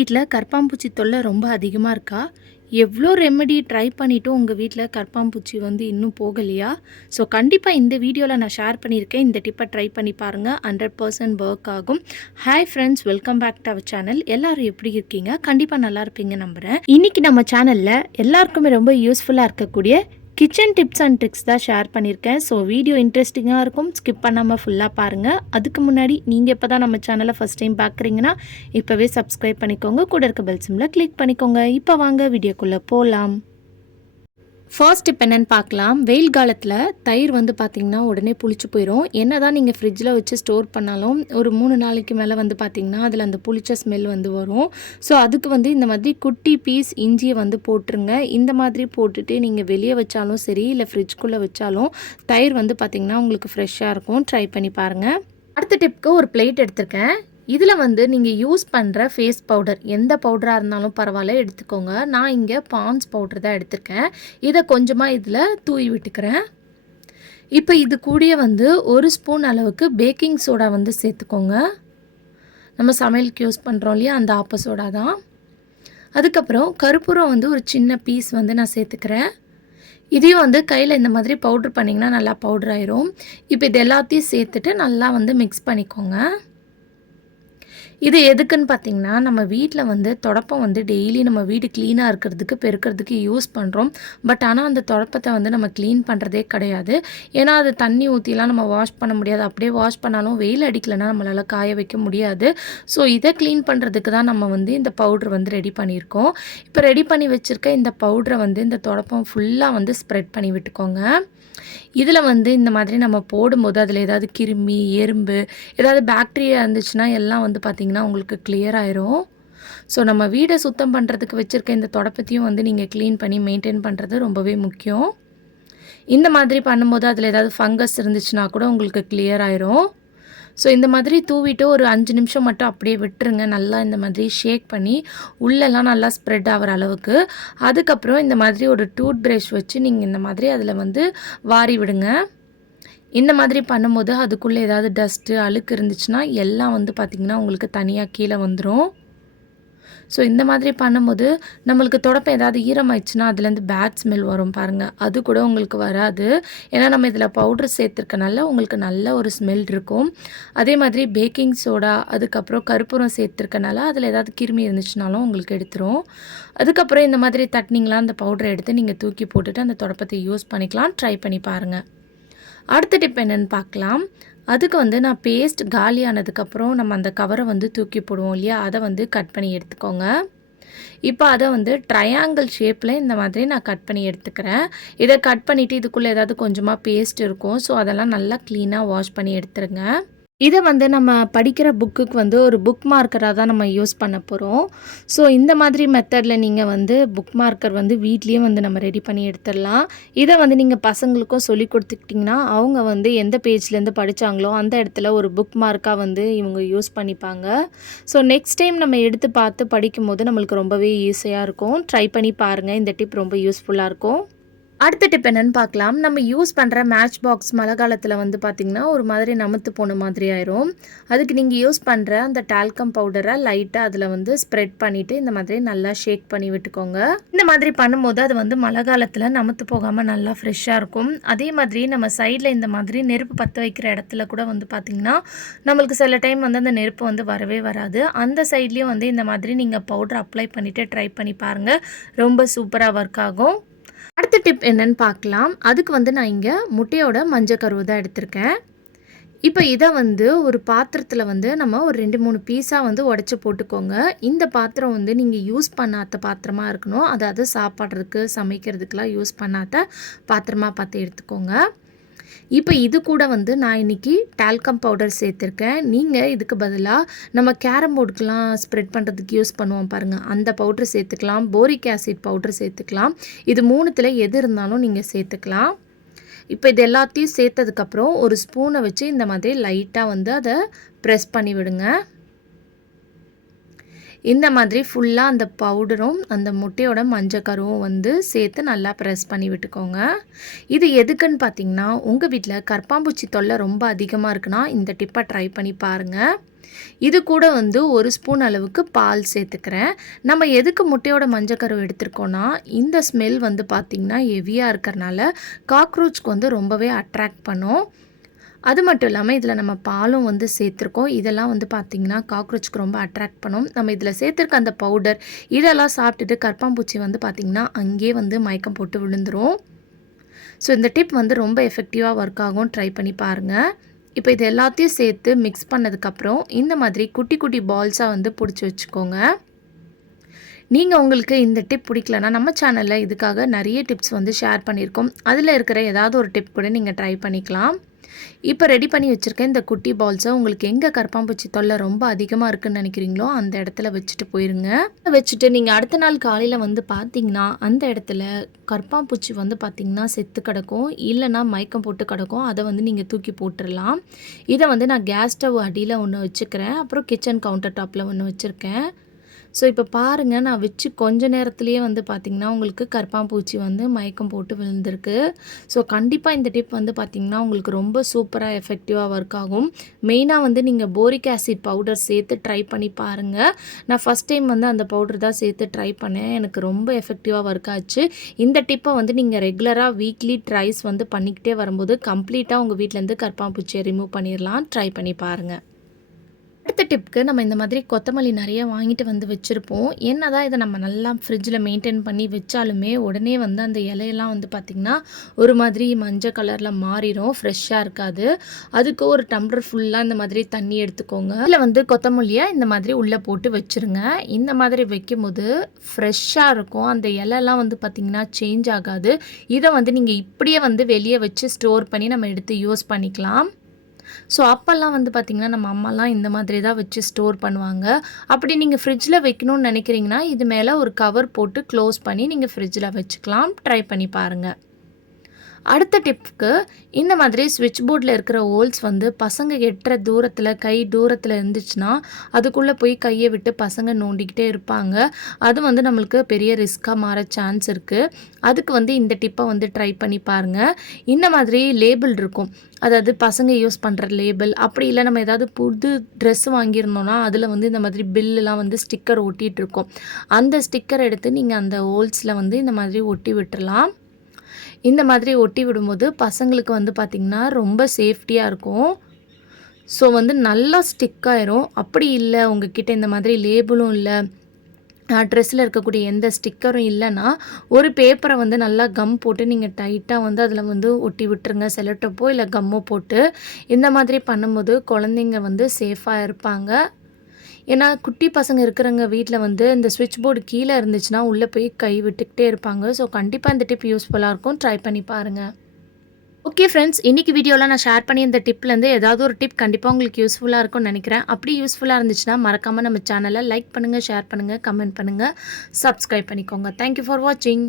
வீட்டில் கரப்பான்பூச்சி தொல்லை ரொம்ப அதிகமாக இருக்கா? எவ்வளோ ரெமெடி ட்ரை பண்ணிவிட்டும் உங்கள் வீட்டில் கரப்பான்பூச்சி இன்னும் போகலையா? ஸோ கண்டிப்பாக இந்த வீடியோவில் நான் ஷேர் பண்ணியிருக்கேன். இந்த டிப்பை ட்ரை பண்ணி பாருங்கள். 100% ஒர்க் ஆகும். Hi friends, welcome back to our channel. எல்லோரும் எப்படி இருக்கீங்க? கண்டிப்பாக நல்லா இருப்பீங்க நம்புகிறேன். இன்றைக்கி நம்ம சேனலில் எல்லாருக்குமே ரொம்ப யூஸ்ஃபுல்லாக இருக்கக்கூடிய கிச்சன் டிப்ஸ் அண்ட் ட்ரிக்ஸ் தான் ஷேர் பண்ணியிருக்கேன். ஸோ வீடியோ இன்ட்ரெஸ்டிங்காக இருக்கும், ஸ்கிப் பண்ணாமல் ஃபுல்லாக பாருங்கள். அதுக்கு முன்னாடி நீங்கள் இப்போ தான் நம்ம சேனலை ஃபஸ்ட் டைம் பார்க்குறீங்கன்னா இப்போவே சப்ஸ்கிரைப் பண்ணிக்கோங்க. கூட இருக்க பெல் சிம்மில் கிளிக் பண்ணிக்கோங்க. இப்போ வாங்க வீடியோக்குள்ளே போகலாம். ஃபர்ஸ்ட் டிப் என்னென்னு பார்க்கலாம். வெயில் காலத்தில் தயிர் பார்த்திங்கன்னா உடனே புளிச்சு போயிடும். என்ன தான் நீங்கள் ஃப்ரிட்ஜில் வச்சு ஸ்டோர் பண்ணாலும் ஒரு 3 நாளைக்கு மேலே பார்த்திங்கன்னா அதில் அந்த புளிச்ச ஸ்மெல் வரும். ஸோ அதுக்கு இந்த மாதிரி குட்டி பீஸ் இஞ்சியை போட்டுருங்க. இந்த மாதிரி போட்டுட்டு நீங்கள் வெளியே வச்சாலும் சரி, இல்லை ஃப்ரிட்ஜ்குள்ளே வச்சாலும் தயிர் பார்த்திங்கன்னா உங்களுக்கு ஃப்ரெஷ்ஷாக இருக்கும். ட்ரை பண்ணி பாருங்கள். அடுத்த டிப்க்கு ஒரு பிளேட் எடுத்திருக்கேன். இதில் நீங்கள் யூஸ் பண்ணுற ஃபேஸ் பவுடர் எந்த பவுடராக இருந்தாலும் பரவாயில்ல எடுத்துக்கோங்க. நான் இங்கே பான்ஸ் பவுடர் தான் எடுத்திருக்கேன். இதை கொஞ்சமாக இதில் தூவி விட்டுக்கிறேன். இப்போ இது கூடயே 1 ஸ்பூன் அளவுக்கு பேக்கிங் சோடா சேர்த்துக்கோங்க. நம்ம சமையலுக்கு யூஸ் பண்ணுறோம் இல்லையா, அந்த ஆப்ப சோடா தான். அதுக்கப்புறம் கற்பூரம் ஒரு சின்ன பீஸ் நான் சேர்த்துக்கிறேன். இதையும் கையில் இந்த மாதிரி பவுட்ரு பண்ணிங்கன்னா நல்லா பவுட்ரு ஆயிரும். இப்போ இது எல்லாத்தையும் சேர்த்துட்டு நல்லா மிக்ஸ் பண்ணிக்கோங்க. இது எதுக்குன்னு பார்த்தீங்கன்னா, நம்ம வீட்டில் துடைப்பம் டெய்லி நம்ம வீடு க்ளீனாக இருக்கிறதுக்கு பெருக்கிறதுக்கு யூஸ் பண்ணுறோம். பட் ஆனால் அந்த துடைப்பத்தை நம்ம க்ளீன் பண்ணுறதே கிடையாது. ஏன்னா அது தண்ணி ஊற்றிலாம் நம்ம வாஷ் பண்ண முடியாது. அப்படியே வாஷ் பண்ணாலும் வெயில் அடிக்கலைன்னா நம்மளால் காய வைக்க முடியாது. ஸோ இதை க்ளீன் பண்ணுறதுக்கு தான் நம்ம இந்த பவுட்ரு ரெடி பண்ணியிருக்கோம். இப்போ ரெடி பண்ணி வச்சுருக்க இந்த பவுட்ரை இந்த துடைப்பம் ஃபுல்லாக ஸ்ப்ரெட் பண்ணி விட்டுக்கோங்க. இதில் இந்த மாதிரி நம்ம போடும்போது அதில் ஏதாவது கிருமி, எறும்பு, ஏதாவது பாக்டீரியா இருந்துச்சுன்னா எல்லாம் பார்த்திங்கன்னா உங்களுக்கு கிளியர் ஆயிரும். ஸோ நம்ம வீடை சுத்தம் பண்ணுறதுக்கு வச்சுருக்க இந்த துடைப்பத்தையும் நீங்கள் க்ளீன் பண்ணி மெயின்டைன் பண்ணுறது ரொம்பவே முக்கியம். இந்த மாதிரி பண்ணும்போது அதில் ஏதாவது ஃபங்கஸ் இருந்துச்சுன்னா கூட உங்களுக்கு கிளியர் ஆயிரும். ஸோ இந்த மாதிரி தூவிட்டு ஒரு 5 நிமிஷம் மட்டும் அப்படியே விட்டுருங்க. நல்லா இந்த மாதிரி ஷேக் பண்ணி உள்ளெல்லாம் நல்லா ஸ்ப்ரெட் ஆகிற அளவுக்கு. அதுக்கப்புறம் இந்த மாதிரி ஒரு டூத் ப்ரஷ் வச்சு நீங்கள் இந்த மாதிரி அதில் வாரி விடுங்க. இந்த மாதிரி பண்ணும்போது அதுக்குள்ளே ஏதாவது டஸ்ட்டு, அழுக்கு இருந்துச்சுன்னா எல்லாம் பார்த்திங்கன்னா உங்களுக்கு தனியாக கீழே வந்துடும். ஸோ இந்த மாதிரி பண்ணும்போது நம்மளுக்கு துடைப்பம் ஏதாவது ஈரமாயிடுச்சுன்னா அதுலேருந்து பேட் ஸ்மெல் வரும் பாருங்கள். அது கூட உங்களுக்கு வராது. ஏன்னா நம்ம இதில் பவுட்ரு சேர்த்துருக்கனால உங்களுக்கு நல்ல ஒரு ஸ்மெல் இருக்கும். அதே மாதிரி பேக்கிங் சோடா, அதுக்கப்புறம் கற்பூரம் சேர்த்துருக்கனால அதில் ஏதாவது கிருமி இருந்துச்சுனாலும் உங்களுக்கு எடுத்துரும். அதுக்கப்புறம் இந்த மாதிரி தட்டினீங்களா அந்த பவுடரை எடுத்து நீங்கள் தூக்கி போட்டுட்டு அந்த துடைப்பத்தை யூஸ் பண்ணிக்கலாம். ட்ரை பண்ணி பாருங்கள். அடுத்த டிப் என்னென்னு பார்க்கலாம். அதுக்கு நான் பேஸ்ட் காலியானதுக்கப்புறம் நம்ம அந்த கவரை தூக்கி போடுவோம் இல்லையா, அதை கட் பண்ணி எடுத்துக்கோங்க. இப்போ அதை ட்ரையாங்கிள் ஷேப்பில் இந்த மாதிரி நான் கட் பண்ணி எடுத்துக்கிறேன். இதை கட் பண்ணிவிட்டு இதுக்குள்ளே ஏதாவது கொஞ்சமாக பேஸ்ட் இருக்கும். ஸோ அதெல்லாம் நல்லா க்ளீனாக வாஷ் பண்ணி எடுத்துருங்க. இதை நம்ம படிக்கிற புக்குக்கு ஒரு புக் மார்க்கராக தான் நம்ம யூஸ் பண்ண போகிறோம். ஸோ இந்த மாதிரி மெத்தடில் நீங்கள் புக் மார்க்கர் வீட்லேயே நம்ம ரெடி பண்ணி எடுத்துடலாம். இதை நீங்கள் பசங்களுக்கும் சொல்லி கொடுத்துக்கிட்டிங்கன்னா அவங்க எந்த பேஜ்லேருந்து படித்தாங்களோ அந்த இடத்துல ஒரு புக் மார்க்காக இவங்க யூஸ் பண்ணிப்பாங்க. ஸோ நெக்ஸ்ட் டைம் நம்ம எடுத்து பார்த்து படிக்கும்போது நம்மளுக்கு ரொம்பவே ஈஸியாக இருக்கும். ட்ரை பண்ணி பாருங்கள். இந்த டிப் ரொம்ப யூஸ்ஃபுல்லாக இருக்கும். அடுத்த டிப் என்னென்னு பார்க்கலாம். நம்ம யூஸ் பண்ணுற மேட்ச் பாக்ஸ் மழை காலத்தில் பார்த்திங்கன்னா ஒரு மாதிரி நமத்து போன மாதிரி ஆயிரும். அதுக்கு நீங்கள் யூஸ் பண்ணுற அந்த டால்கம் பவுடரை லைட்டாக அதில் ஸ்ப்ரெட் பண்ணிவிட்டு இந்த மாதிரி நல்லா ஷேக் பண்ணி விட்டுக்கோங்க. இந்த மாதிரி பண்ணும்போது அது மழை காலத்தில் நமத்து போகாமல் நல்லா ஃப்ரெஷ்ஷாக இருக்கும். அதே மாதிரி நம்ம சைடில் இந்த மாதிரி நெருப்பு பற்ற வைக்கிற இடத்துல கூட பார்த்திங்கன்னா நம்மளுக்கு சில டைம் அந்த நெருப்பு வரவே வராது. அந்த சைட்லேயும் இந்த மாதிரி நீங்கள் பவுடர் அப்ளை பண்ணிவிட்டு ட்ரை பண்ணி பாருங்கள். ரொம்ப சூப்பராக ஒர்க் ஆகும். அடுத்த டிப் என்னன்னு பார்க்கலாம். அதுக்கு நான் இங்கே முட்டையோட மஞ்சள் கருவு தான் எடுத்திருக்கேன். இப்போ இதை ஒரு பாத்திரத்தில் நம்ம ஒரு 2-3 பீஸாக உடச்சி போட்டுக்கோங்க. இந்த பாத்திரம் நீங்கள் யூஸ் பண்ணாத பாத்திரமாக இருக்கணும். அதாவது சாப்பிட்றதுக்கு, சமைக்கிறதுக்கெலாம் யூஸ் பண்ணாத பாத்திரமாக பார்த்து எடுத்துக்கோங்க. இப்போ இது கூட நான் இன்றைக்கி டால்கம் பவுடர் சேர்த்துருக்கேன். நீங்கள் இதுக்கு பதிலாக நம்ம கேரம் போர்டுக்கெலாம் ஸ்ப்ரெட் பண்ணுறதுக்கு யூஸ் பண்ணுவோம் பாருங்கள், அந்த பவுட்ரு சேர்த்துக்கலாம். போரிக் ஆசிட் பவுட்ரு சேர்த்துக்கலாம். இது 3த்தில் எது இருந்தாலும் நீங்கள் சேர்த்துக்கலாம். இப்போ இது எல்லாத்தையும் சேர்த்ததுக்கப்புறம் ஒரு ஸ்பூனை வச்சு இந்த மாதிரி லைட்டாக அதை ப்ரெஸ் பண்ணி விடுங்க. இந்த மாதிரி ஃபுல்லாக அந்த பவுடரும் அந்த முட்டையோட மஞ்சக்கருவும் வந்து சேர்த்து நல்லா ப்ரெஸ் பண்ணி விட்டுக்கோங்க. இது எதுக்குன்னு பார்த்தீங்கன்னா, உங்கள் வீட்டில் கரப்பான்பூச்சி தொல்லை ரொம்ப அதிகமாக இருக்குன்னா இந்த டிப்பை ட்ரை பண்ணி பாருங்கள். இது கூட வந்து 1 ஸ்பூன் அளவுக்கு பால் சேர்த்துக்கிறேன். நம்ம எதுக்கு முட்டையோட மஞ்சக்கரு எடுத்திருக்கோன்னா, இந்த ஸ்மெல் வந்து பார்த்திங்கன்னா ஹெவியாக இருக்கிறனால காக்ரோச்க்கு வந்து ரொம்பவே அட்ராக்ட் பண்ணும். அது மட்டும் இல்லாமல் இதில் நம்ம பாலும் வந்து சேர்த்துருக்கோம். இதெல்லாம் வந்து பார்த்திங்கன்னா காக்ரோச்சுக்கு ரொம்ப அட்ராக்ட் பண்ணும். நம்ம இதில் சேர்த்துருக்க அந்த பவுடர் இதெல்லாம் சாப்பிட்டுட்டு கரப்பான்பூச்சி வந்து பார்த்திங்கன்னா அங்கேயே வந்து மயக்கம் போட்டு விழுந்துரும். ஸோ இந்த டிப் வந்து ரொம்ப எஃபெக்டிவாக ஒர்க் ஆகும். ட்ரை பண்ணி பாருங்கள். இப்போ இது எல்லாத்தையும் சேர்த்து மிக்ஸ் பண்ணதுக்கப்புறம் இந்த மாதிரி குட்டி குட்டி பால்ஸாக வந்து பிடிச்சி வச்சுக்கோங்க. நீங்கள் உங்களுக்கு இந்த டிப் பிடிக்கலனா நம்ம சேனலில் இதுக்காக நிறைய டிப்ஸ் வந்து ஷேர் பண்ணியிருக்கோம். அதில் இருக்கிற ஏதாவது ஒரு டிப் கூட நீங்கள் ட்ரை பண்ணிக்கலாம். இப்போ ரெடி பண்ணி வச்சுருக்கேன் இந்த குட்டி பால்ஸை உங்களுக்கு எங்கே கரப்பான்பூச்சி தொல்லை ரொம்ப அதிகமாக இருக்குதுன்னு நினைக்கிறீங்களோ அந்த இடத்துல வச்சுட்டு போயிருங்க. வச்சுட்டு நீங்கள் அடுத்த நாள் காலையில் வந்து பார்த்தீங்கன்னா அந்த இடத்துல கரப்பான்பூச்சி வந்து பார்த்திங்கன்னா செத்து கிடக்கும், இல்லைனா மயக்கம் போட்டு கிடக்கும். அதை வந்து நீங்கள் தூக்கி போட்டுடலாம். இதை வந்து நான் கேஸ் ஸ்டவ் அடியில் ஒன்று வச்சுக்கிறேன், அப்புறம் கிச்சன் கவுண்டர் டாப்பில் ஒன்று வச்சுருக்கேன். ஸோ இப்போ பாருங்கள், நான் வச்சு கொஞ்ச நேரத்துலேயே வந்து பார்த்திங்கன்னா உங்களுக்கு கரப்பான்பூச்சி வந்து மயக்கம் போட்டு விழுந்திருக்கு. ஸோ கண்டிப்பாக இந்த டிப் வந்து பார்த்திங்கன்னா உங்களுக்கு ரொம்ப சூப்பராக எஃபெக்டிவாக ஒர்க் ஆகும். மெயினாக வந்து நீங்கள் போரிக் ஆசிட் பவுடர் சேர்த்து ட்ரை பண்ணி பாருங்கள். நான் ஃபஸ்ட் டைம் வந்து அந்த பவுடர் தான் சேர்த்து ட்ரை பண்ணேன். எனக்கு ரொம்ப எஃபெக்டிவாக ஒர்க் ஆச்சு. இந்த டிப்பை வந்து நீங்கள் ரெகுலராக வீக்லி ட்ரைஸ் வந்து பண்ணிக்கிட்டே வரும்போது கம்ப்ளீட்டாக உங்கள் வீட்டிலேருந்து கரப்பான்பூச்சியை ரிமூவ் பண்ணிடலாம். ட்ரை பண்ணி பாருங்கள். அடுத்த டிப்க்கு நம்ம இந்த மாதிரி கொத்தமல்லி நிறைய வாங்கிட்டு வந்து வச்சுருப்போம். என்னதான் இதை நம்ம நல்லா ஃப்ரிட்ஜில் மெயின்டைன் பண்ணி வச்சாலுமே உடனே வந்து அந்த இலையெல்லாம் வந்து பார்த்திங்கன்னா ஒரு மாதிரி மஞ்சள் கலரில் மாறிடும், ஃப்ரெஷ்ஷாக இருக்காது. அதுக்கு ஒரு டம்ளர் ஃபுல்லாக இந்த மாதிரி தண்ணி எடுத்துக்கோங்க. அதில் வந்து கொத்தமல்லியை இந்த மாதிரி உள்ளே போட்டு வச்சுருங்க. இந்த மாதிரி வைக்கும்போது ஃப்ரெஷ்ஷாக இருக்கும். அந்த இலையெல்லாம் வந்து பார்த்திங்கன்னா சேஞ்ச் ஆகாது. இதை வந்து நீங்கள் இப்படியே வந்து வெளியே வச்சு ஸ்டோர் பண்ணி நம்ம எடுத்து யூஸ் பண்ணிக்கலாம். ஸோ அப்போல்லாம் வந்து பார்த்திங்கன்னா நம்ம அம்மாலாம் இந்த மாதிரி தான் வச்சு ஸ்டோர் பண்ணுவாங்க. அப்படி நீங்கள் ஃப்ரிட்ஜில் வைக்கணும்னு நினைக்கிறீங்கன்னா இது மேலே ஒரு கவர் போட்டு க்ளோஸ் பண்ணி நீங்கள் ஃப்ரிட்ஜில் வச்சுக்கலாம். ட்ரை பண்ணி பாருங்கள். அடுத்த டிப்க்கு இந்த மாதிரி ஸ்விட்ச் போர்டில் இருக்கிற ஹோல்ஸ் வந்து பசங்க எட்டுற தூரத்தில் கை தூரத்தில் இருந்துச்சுன்னா அதுக்குள்ளே போய் கையை விட்டு பசங்க நோண்டிக்கிட்டே இருப்பாங்க. அது வந்து நம்மளுக்கு பெரிய ரிஸ்க்காக மாற சான்ஸ் இருக்குது. அதுக்கு வந்து இந்த டிப்பை வந்து ட்ரை பண்ணி பாருங்கள். இந்த மாதிரி லேபிள் இருக்கும், அதாவது பசங்க யூஸ் பண்ணுற லேபிள். அப்படி இல்லை நம்ம ஏதாவது புது ட்ரெஸ் வாங்கியிருந்தோன்னா அதில் வந்து இந்த மாதிரி பில்லுலாம் வந்து ஸ்டிக்கர் ஒட்டிகிட்டு இருக்கும். அந்த ஸ்டிக்கர் எடுத்து நீங்கள் அந்த ஹோல்ஸில் வந்து இந்த மாதிரி ஒட்டி விட்டுறலாம். இந்த மாதிரி ஒட்டி விடும்போது பசங்களுக்கு வந்து பார்த்திங்கன்னா ரொம்ப சேஃப்டியாக இருக்கும். ஸோ வந்து நல்லா ஸ்டிக் ஆயிரும். அப்படி இல்லை உங்ககிட்ட இந்த மாதிரி லேபிளும் இல்லை, ட்ரெஸ்ஸில் இருக்கக்கூடிய எந்த ஸ்டிக்கரும் இல்லைன்னா ஒரு பேப்பரை வந்து நல்லா கம் போட்டு நீங்கள் டைட்டாக வந்து அதில் வந்து ஒட்டி விட்டுருங்க. செலோடேப்போ இல்லை கம்மோ போட்டு. இந்த மாதிரி பண்ணும்போது குழந்தைங்க வந்து சேஃபாக இருப்பாங்க. ஏன்னா குட்டி பசங்க இருக்கிறவங்க வீட்டில் வந்து இந்த ஸ்விட்ச் போர்டு கீழே இருந்துச்சுன்னா உள்ளே போய் கை விட்டுக்கிட்டே இருப்பாங்க. ஸோ கண்டிப்பாக இந்த டிப் யூஸ்ஃபுல்லாக இருக்கும். ட்ரை பண்ணி பாருங்கள். ஓகே ஃப்ரெண்ட்ஸ், இன்றைக்கி வீடியோவில் நான் ஷேர் பண்ணி இந்த டிப்லேருந்து ஏதாவது ஒரு டிப் கண்டிப்பாக உங்களுக்கு யூஸ்ஃபுல்லாக இருக்கும்னு நினைக்கிறேன். அப்படி யூஸ்ஃபுல்லாக இருந்துச்சுன்னா மறக்காமல் நம்ம சேனலை லைக் பண்ணுங்கள், ஷேர் பண்ணுங்கள், கமெண்ட் பண்ணுங்கள், சப்ஸ்கிரைப் பண்ணிக்கோங்க. தேங்க்யூ ஃபார் வாட்சிங்.